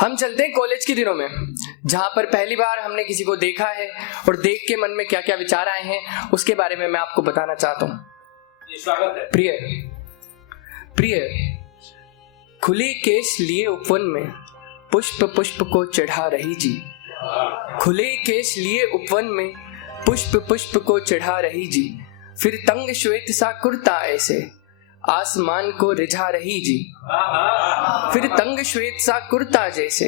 हम चलते हैं कॉलेज के दिनों में, जहां पर पहली बार हमने किसी को देखा है और देख के मन में क्या क्या विचार आए हैं उसके बारे में मैं आपको बताना चाहता हूँ। स्वागत है। प्रिय खुले केश लिए उपवन में पुष्प पुष्प को चढ़ा रही जी। खुले केश लिए उपवन में पुष्प पुष्प को चढ़ा रही जी। फिर तंग श्वेत सा कुर्ता ऐसे आसमान को रिझा रही जी। फिर तंग श्वेत सा कुर्ता जैसे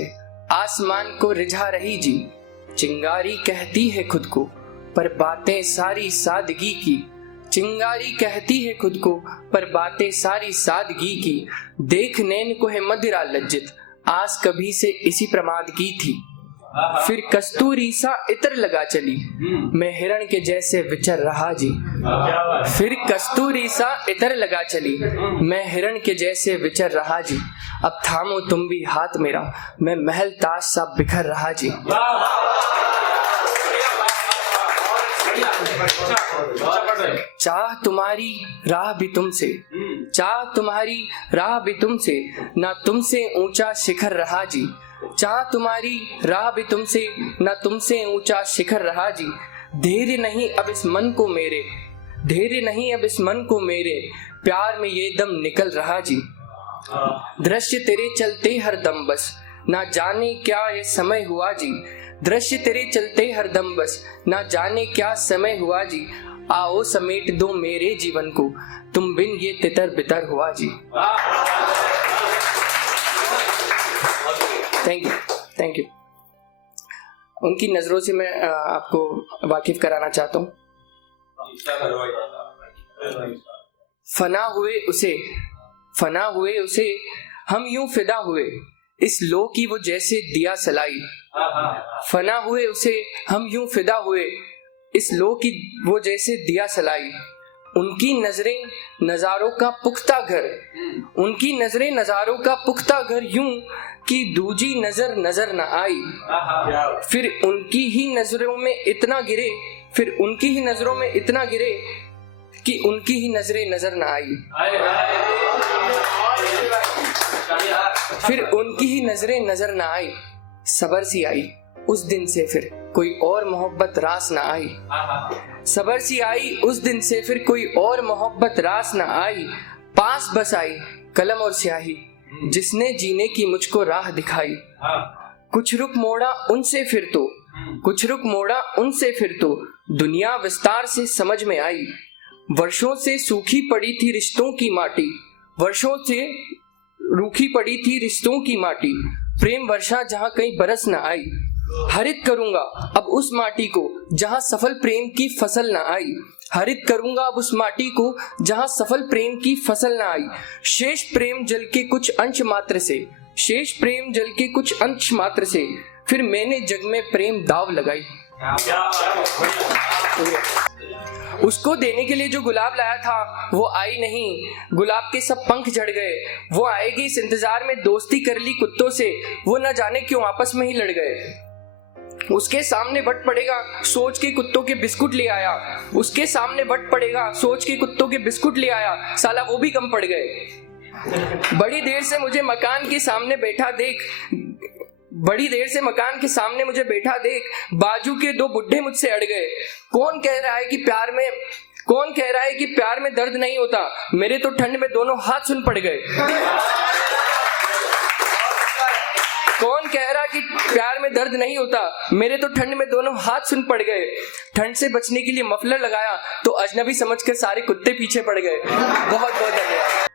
आसमान को रिझा रही जी। चिंगारी कहती है खुद को पर बातें सारी सादगी की। चिंगारी कहती है खुद को पर बातें सारी सादगी की। देख नैन को है मदिरा लज्जित आस कभी से इसी प्रमाद की थी। फिर कस्तूरी सा इत्र लगा चली मैं हिरण के जैसे विचर रहा जी। फिर कस्तूरी सा इत्र लगा चली मैं हिरण के जैसे विचर रहा जी। अब थामो तुम भी हाथ मेरा मैं महल ताज सा बिखर रहा जी। चाह तुम्हारी राह भी तुमसे, चाह तुम्हारी राह भी तुमसे, ना तुमसे ऊंचा शिखर रहा जी। चाह तुम्हारी राह भी तुमसे, ना तुमसे ऊंचा शिखर रहा जी। धैर्य नहीं अब इस मन को मेरे, धैर्य नहीं अब इस मन को मेरे, प्यार में ये दम निकल रहा जी। दृश्य तेरे चलते हर दम बस, ना जाने क्या ये समय हुआ जी। दृश्य तेरे चलते हर दम बस, ना जाने क्या समय हुआ जी। आओ समेट दो मेरे जीवन को, तुम बिन ये तितर बितर हुआ जी। Thank you. उनकी नजरों से मैं आपको वाकिफ कराना चाहता हूँ। फना हुए उसे हम यूं फिदा हुए, इस लो की वो जैसे दिया सलाई। फना हुए उसे हम यूं फिदा हुए, इस लो की वो जैसे दिया सलाई। उनकी नजरें नजारों का पुख्ता घर, उनकी नजरें नजारों का पुख्ता घर यूं कि दूजी नजर नजर न आई। फिर उनकी ही नजरों में इतना गिरे, फिर उनकी ही नजरों में इतना गिरे कि उनकी ही नजरें नजर न आई। फिर उनकी ही नजरें नजर न आई। सबर सी आई उस दिन से फिर कोई और मोहब्बत रास न आई। सबर सी आई उस दिन से फिर कोई और मोहब्बत रास न आई। पास बस आई कलम और स्याही जिसने जीने की मुझको राह दिखाई। कुछ रुख मोड़ा उनसे फिर तो, कुछ रुख मोड़ा उनसे फिर तो, दुनिया विस्तार से समझ में आई। वर्षों से सूखी पड़ी थी रिश्तों की माटी, वर्षों से रूखी पड़ी थी रिश्तों की माटी। प्रेम वर्षा जहाँ कहीं बरस न आई। हरित करूंगा अब उस माटी को जहाँ सफल प्रेम की फसल न आई। हरित करूंगा अब उस माटी को जहाँ सफल प्रेम की फसल न आई। शेष प्रेम जल के कुछ अंश मात्र से, शेष प्रेम जल के कुछ अंश मात्र से, फिर मैंने जग में प्रेम दाव लगाई। उसको देने के लिए जो गुलाब लाया था वो आई नहीं, गुलाब के सब पंख झड़ गए। वो आएगी इस इंतजार में दोस्ती कर ली कुत्तों से, वो न जाने क्यों आपस में ही लड़ गए। उसके सामने बट पड़ेगा सोच के कुत्तों के बिस्कुट ले आया, उसके सामने बट पड़ेगा सोच के कुत्तों के बिस्कुट ले आया, साला वो भी कम पड़ गए। बड़ी देर से मुझे मकान के सामने बैठा देख, बड़ी देर से मकान के सामने मुझे बैठा देख, बाजू के दो बुढ़े मुझसे अड़ गए। कौन कह रहा है कि प्यार में, कौन कह रहा है कि प्यार में दर्द नहीं होता, मेरे तो ठंड में दोनों हाथ सुन पड़ गए। कौन कह रहा कि प्यार में दर्द नहीं होता, मेरे तो ठंड में दोनों हाथ सुन पड़ गए। ठंड से बचने के लिए मफलर लगाया तो अजनबी समझकर सारे कुत्ते पीछे पड़ गए। बहुत बहुत धन्यवाद।